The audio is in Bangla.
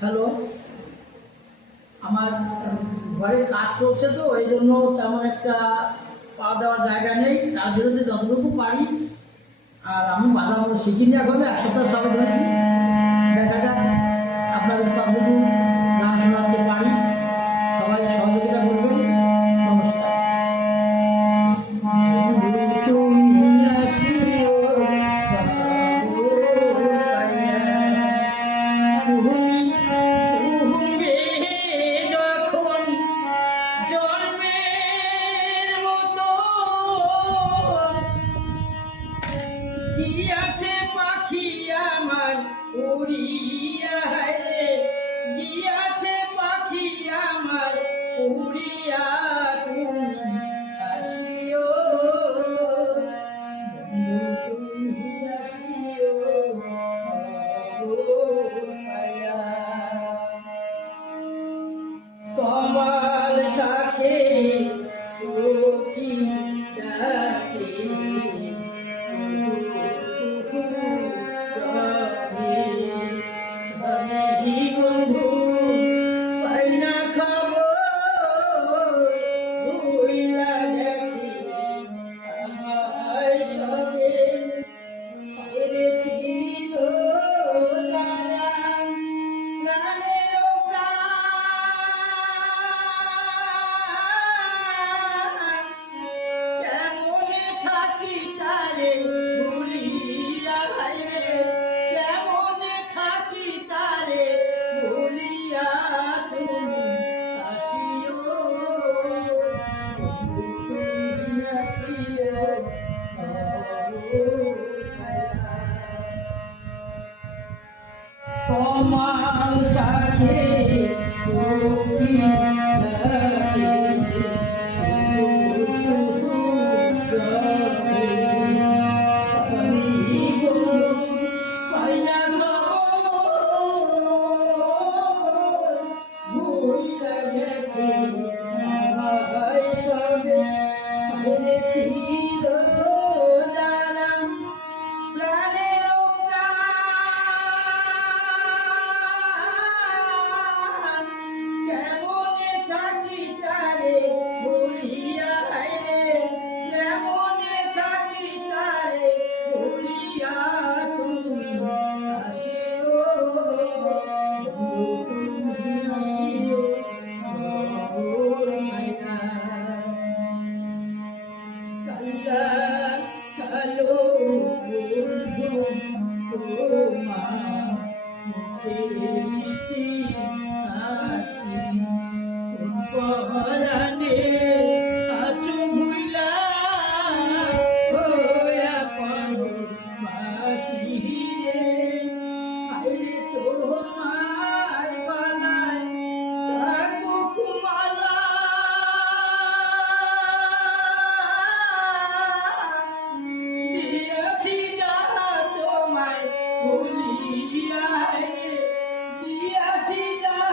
হ্যালো? আমার ঘরে কাজ চলছে তো, এই জন্য তেমন একটা পাওয়া দেওয়ার জায়গা নেই। তার বিরুদ্ধে যতটুকু পারি, আর আমি ভালোভাবে শিখিনি এখন এক সপ্তাহ গিয়াছে পাখি আমার উড়িয়া গিয়াছে পাখি আমার উড়িয়া Oh, my Sakhi. Thank you. Dia, dia tidak